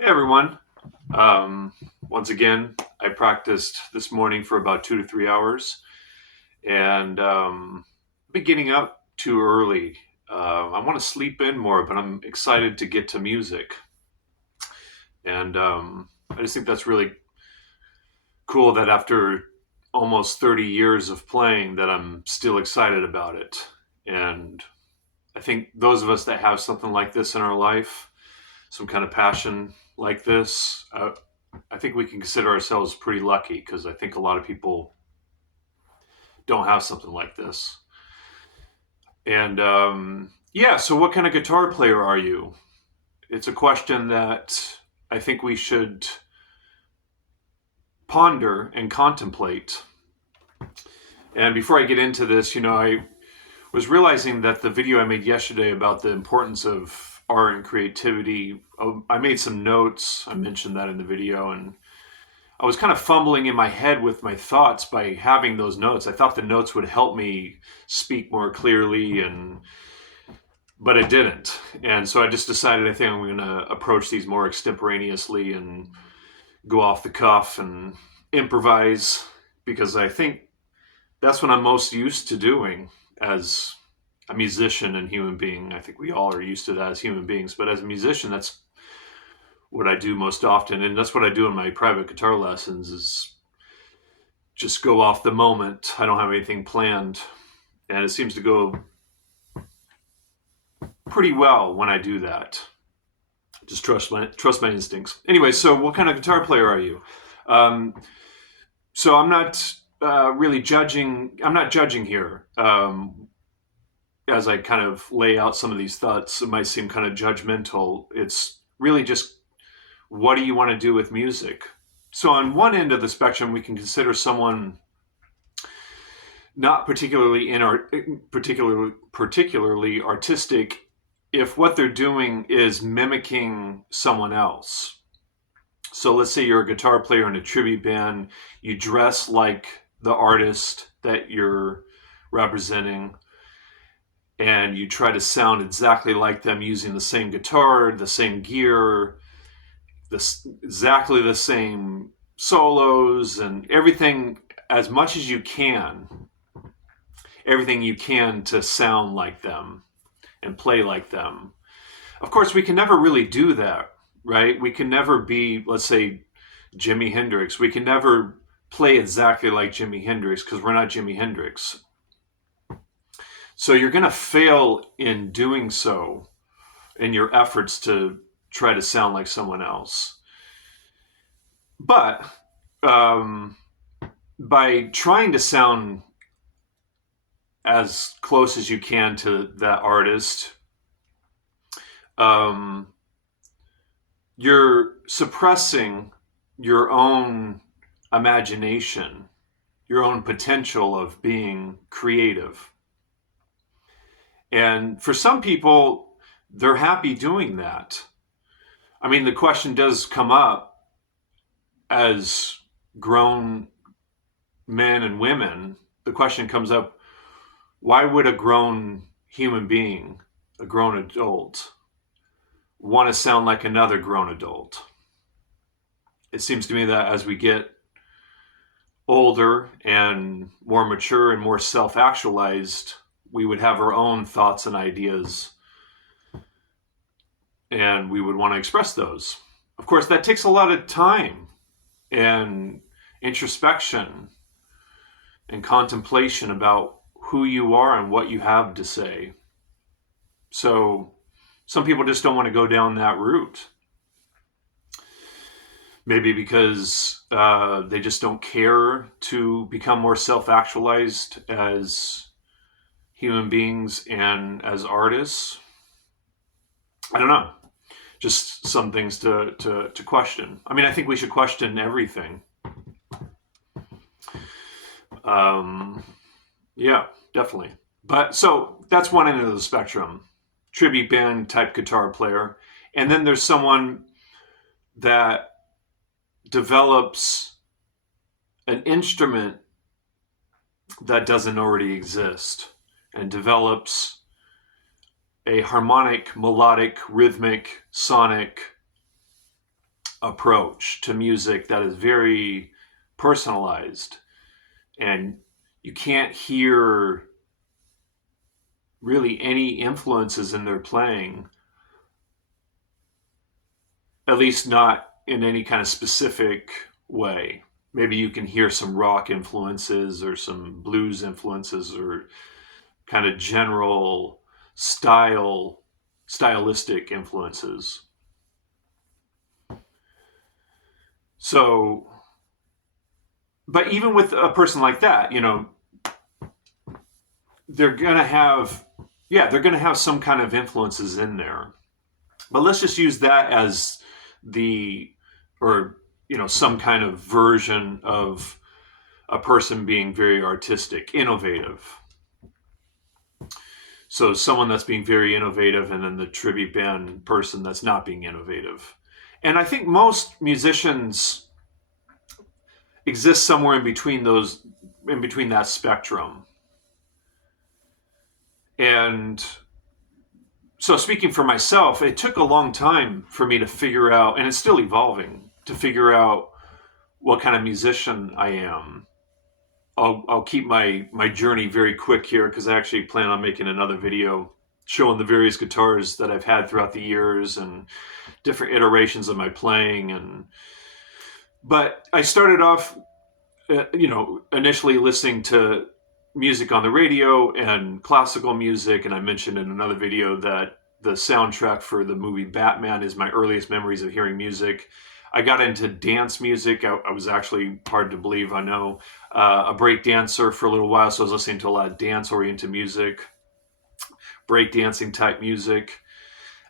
Hey everyone. Um, Once again, I practiced this morning for about 2 to 3 hours, and I've been getting up too early. I want to sleep in more, but I'm excited to get to music, and I just think that's really cool that after almost 30 years of playing, that I'm still excited about it. And I think those of us that have something like this in our life, some kind of passion like this, I think we can consider ourselves pretty lucky because I think a lot of people don't have something like this. And yeah, so what kind of guitar player are you? It's a question that I think we should ponder and contemplate. And before I get into this, I was realizing that the video I made yesterday about the importance of art and creativity, I made some notes. I mentioned that in the video, and I was kind of fumbling in my head with my thoughts by having those notes. I thought the notes would help me speak more clearly, but it didn't. And so I just decided I think I'm going to approach these more extemporaneously and go off the cuff and improvise, because I think that's what I'm most used to doing as a musician and human being. I think we all are used to that as human beings, but as a musician, that's what I do most often, and that's what I do in my private guitar lessons is just go off the moment. I don't have anything planned, and it seems to go pretty well when I do that. Just trust my instincts. Anyway, so what kind of guitar player are you? Um, so I'm not really judging. I'm not judging here. As I kind of lay out some of these thoughts, it might seem kind of judgmental. It's really just, what do you want to do with music? So on one end of the spectrum, we can consider someone not particularly artistic if what they're doing is mimicking someone else. So let's say you're a guitar player in a tribute band, you dress like the artist that you're representing, and you try to sound exactly like them using the same guitar, the same gear, exactly the same solos, and everything as much as you can, everything you can to sound like them and play like them. Of course, we can never really do that, right? We can never be, let's say, Jimi Hendrix. We can never play exactly like Jimi Hendrix because we're not Jimi Hendrix. So you're going to fail in doing so in your efforts to try to sound like someone else. But by trying to sound as close as you can to that artist, you're suppressing your own imagination, your own potential of being creative. And for some people, they're happy doing that. I mean, the question does come up as grown men and women. The question comes up, why would a grown human being, a grown adult, want to sound like another grown adult? It seems to me that as we get older and more mature and more self-actualized, we would have our own thoughts and ideas, and we would want to express those. Of course, that takes a lot of time and introspection and contemplation about who you are and what you have to say. So some people just don't want to go down that route. Maybe because they just don't care to become more self-actualized as human beings and as artists. I don't know. Just some things to question. I mean, I think we should question everything. Yeah, definitely. But so that's one end of the spectrum, tribute band type guitar player. And then there's someone that develops an instrument that doesn't already exist and develops a harmonic, melodic, rhythmic, sonic approach to music that is very personalized, and you can't hear really any influences in their playing, at least not in any kind of specific way. Maybe you can hear some rock influences or some blues influences or kind of general stylistic influences. So, but even with a person like that, they're gonna have, they're gonna have some kind of influences in there. But let's just use that as the, or some kind of version of a person being very artistic, innovative. So someone that's being very innovative, and then the tribute band person that's not being innovative. And I think most musicians exist somewhere in between that spectrum. And so speaking for myself, it took a long time for me to figure out, and it's still evolving, to figure out what kind of musician I am. I'll keep my journey very quick here, because I actually plan on making another video showing the various guitars that I've had throughout the years and different iterations of my playing. But I started off, initially listening to music on the radio and classical music, and I mentioned in another video that the soundtrack for the movie Batman is my earliest memories of hearing music. I got into dance music. I was actually, hard to believe, I know, a break dancer for a little while, so I was listening to a lot of dance-oriented music, break-dancing type music,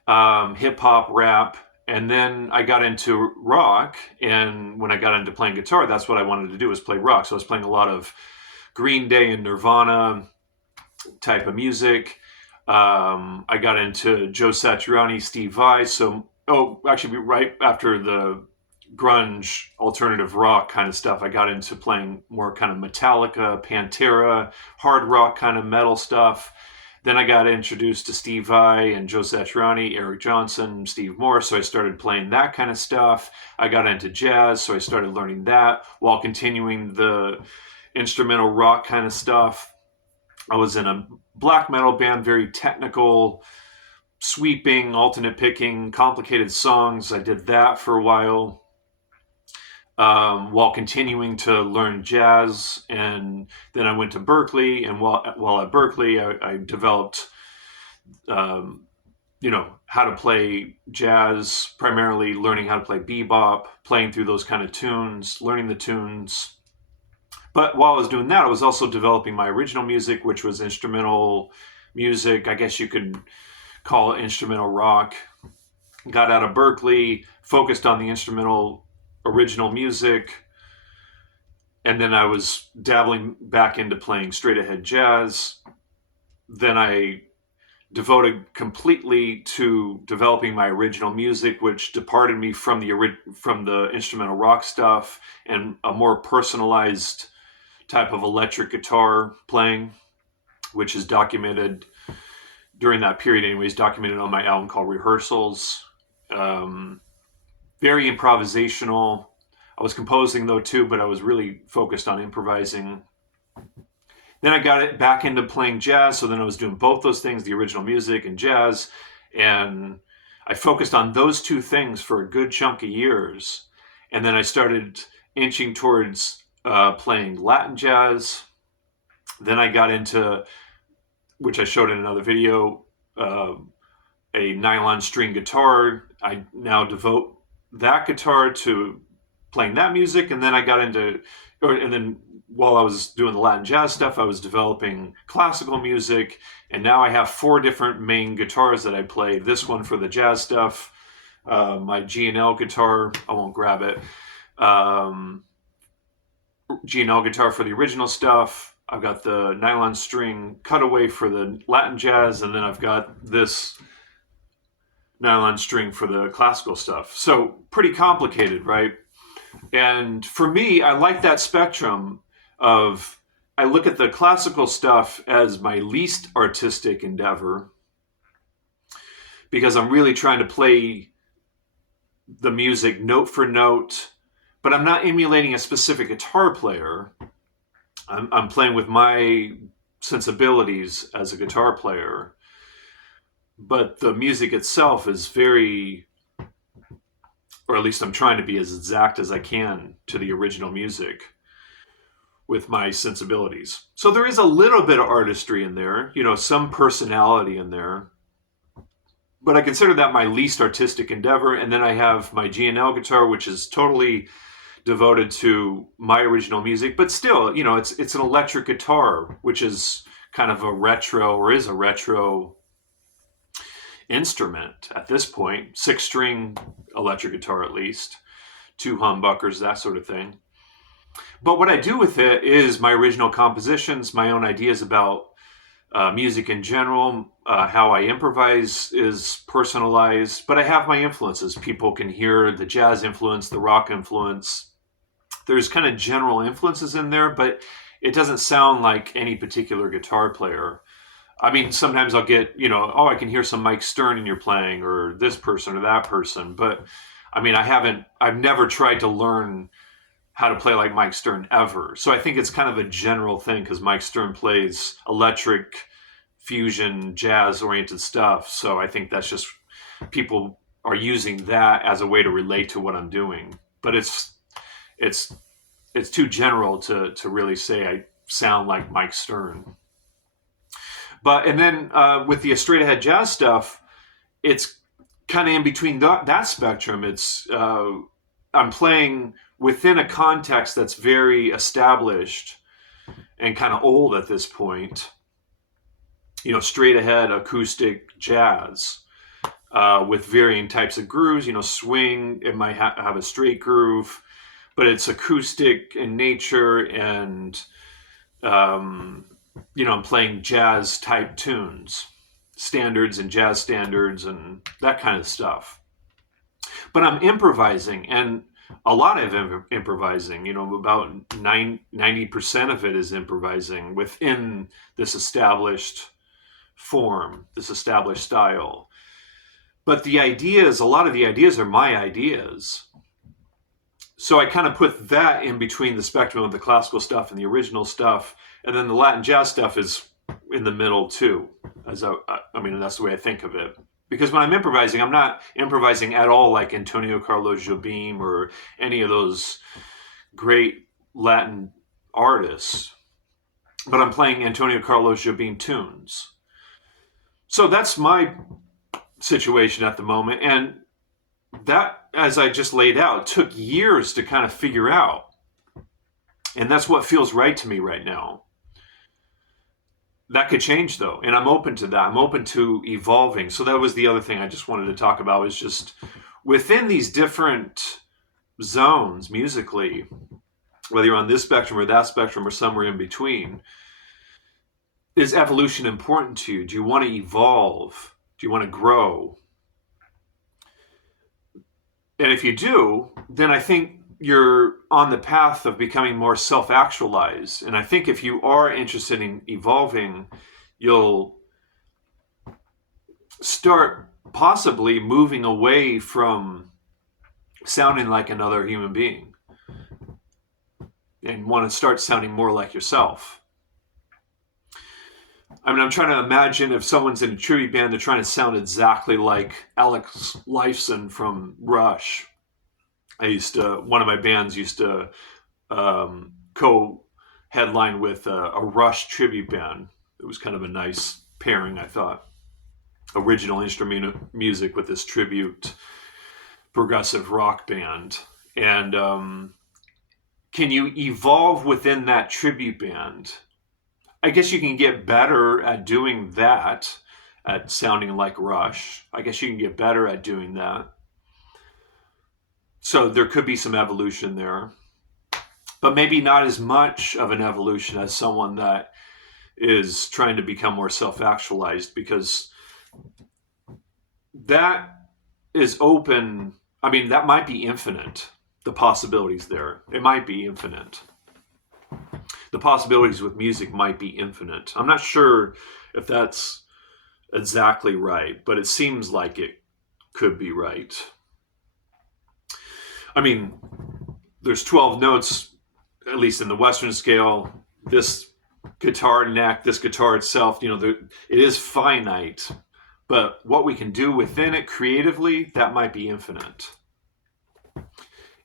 hip-hop, rap, and then I got into rock, and when I got into playing guitar, that's what I wanted to do, was play rock. So I was playing a lot of Green Day and Nirvana type of music. I got into Joe Satriani, Steve Vai. Actually, right after the grunge alternative rock kind of stuff, I got into playing more kind of Metallica, Pantera, hard rock kind of metal stuff. Then I got introduced to Steve Vai and Joe Satriani, Eric Johnson, Steve Morse, so I started playing that kind of stuff. I got into jazz, so I started learning that while continuing the instrumental rock kind of stuff. I was in a black metal band, very technical, sweeping, alternate picking, complicated songs. I did that for a while, while continuing to learn jazz. And then I went to Berklee, and while at Berklee, I developed, how to play jazz, primarily learning how to play bebop, playing through those kind of tunes, learning the tunes. But while I was doing that, I was also developing my original music, which was instrumental music. I guess you could call it instrumental rock. Got out of Berklee, focused on the instrumental original music, and then I was dabbling back into playing straight ahead jazz. Then I devoted completely to developing my original music, which departed me from the instrumental rock stuff and a more personalized type of electric guitar playing, which is documented during that period anyways, documented on my album called Rehearsals. Very improvisational. I was composing though too, but I was really focused on improvising. Then I got it back into playing jazz, so then I was doing both those things, the original music and jazz, and I focused on those two things for a good chunk of years. And then I started inching towards playing Latin jazz. Then I got into, which I showed in another video, a nylon string guitar. I now devote that guitar to playing that music. And then I got into, and then while I was doing the Latin jazz stuff, I was developing classical music. And now I have 4 different main guitars that I play. This one for the jazz stuff, my G&L guitar, I won't grab it. G&L guitar for the original stuff. I've got the nylon string cutaway for the Latin jazz, and then I've got this nylon string for the classical stuff. So pretty complicated, right? And for me, I like that spectrum of, I look at the classical stuff as my least artistic endeavor, because I'm really trying to play the music note for note, but I'm not emulating a specific guitar player. I'm playing with my sensibilities as a guitar player, but the music itself is very, or at least I'm trying to be as exact as I can to the original music with my sensibilities. So there is a little bit of artistry in there, some personality in there. But I consider that my least artistic endeavor. And then I have my G&L guitar, which is totally devoted to my original music. But still, it's an electric guitar, which is kind of a retro, or is a retro instrument at this point. 6-string electric guitar, at least. 2 humbuckers, that sort of thing. But what I do with it is my original compositions, my own ideas about music in general. How I improvise is personalized, but I have my influences. People can hear the jazz influence, the rock influence. There's kind of general influences in there, but it doesn't sound like any particular guitar player. I mean, sometimes I'll get, I can hear some Mike Stern in your playing, or this person or that person. But I mean, I've never tried to learn how to play like Mike Stern ever. So I think it's kind of a general thing, because Mike Stern plays electric, fusion, jazz-oriented stuff. So I think that's just, people are using that as a way to relate to what I'm doing. But it's too general to really say I sound like Mike Stern. And then with the straight ahead jazz stuff, it's kind of in between that spectrum. It's I'm playing within a context that's very established and kind of old at this point. Straight ahead acoustic jazz with varying types of grooves. Swing, it might have a straight groove, but it's acoustic in nature, and I'm playing jazz type tunes, standards and jazz standards and that kind of stuff. But I'm improvising, and a lot of improvising, about 90% of it is improvising within this established form, this established style. But a lot of the ideas are my ideas. So I kind of put that in between the spectrum of the classical stuff and the original stuff. And then the Latin jazz stuff is in the middle too. That's the way I think of it. Because when I'm improvising, I'm not improvising at all like Antonio Carlos Jobim or any of those great Latin artists. But I'm playing Antonio Carlos Jobim tunes. So that's my situation at the moment. And that, as I just laid out, took years to kind of figure out. And that's what feels right to me right now. That could change, though, and I'm open to that. I'm open to evolving. So that was the other thing I just wanted to talk about, is just within these different zones musically, whether you're on this spectrum or that spectrum or somewhere in between, is evolution important to you? Do you want to evolve? Do you want to grow? And if you do, then I think you're on the path of becoming more self-actualized. And I think if you are interested in evolving, you'll start possibly moving away from sounding like another human being and want to start sounding more like yourself. I mean, I'm trying to imagine if someone's in a tribute band, they're trying to sound exactly like Alex Lifeson from Rush. One of my bands used to co-headline with a Rush tribute band. It was kind of a nice pairing, I thought. Original instrumental music with this tribute progressive rock band. And can you evolve within that tribute band? I guess you can get better at doing that, at sounding like Rush. I guess you can get better at doing that. So there could be some evolution there, but maybe not as much of an evolution as someone that is trying to become more self-actualized, because that is open. I mean, that might be infinite. The possibilities there, it might be infinite. The possibilities with music might be infinite. I'm not sure if that's exactly right, but it seems like it could be right. I mean, there's 12 notes, at least in the Western scale. This guitar neck, this guitar itself, it is finite, but what we can do within it creatively, that might be infinite.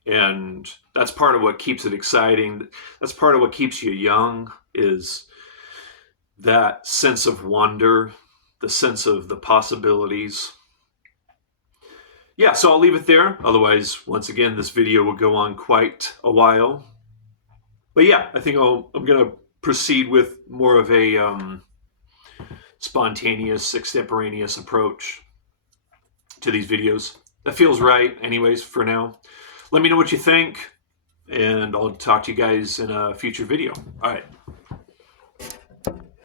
And that's part of what keeps it exciting. That's part of what keeps you young, is that sense of wonder, the sense of the possibilities. Yeah, so I'll leave it there. Otherwise, once again, this video will go on quite a while. But yeah, I think I'm going to proceed with more of a spontaneous, extemporaneous approach to these videos. That feels right anyways for now. Let me know what you think, and I'll talk to you guys in a future video. All right.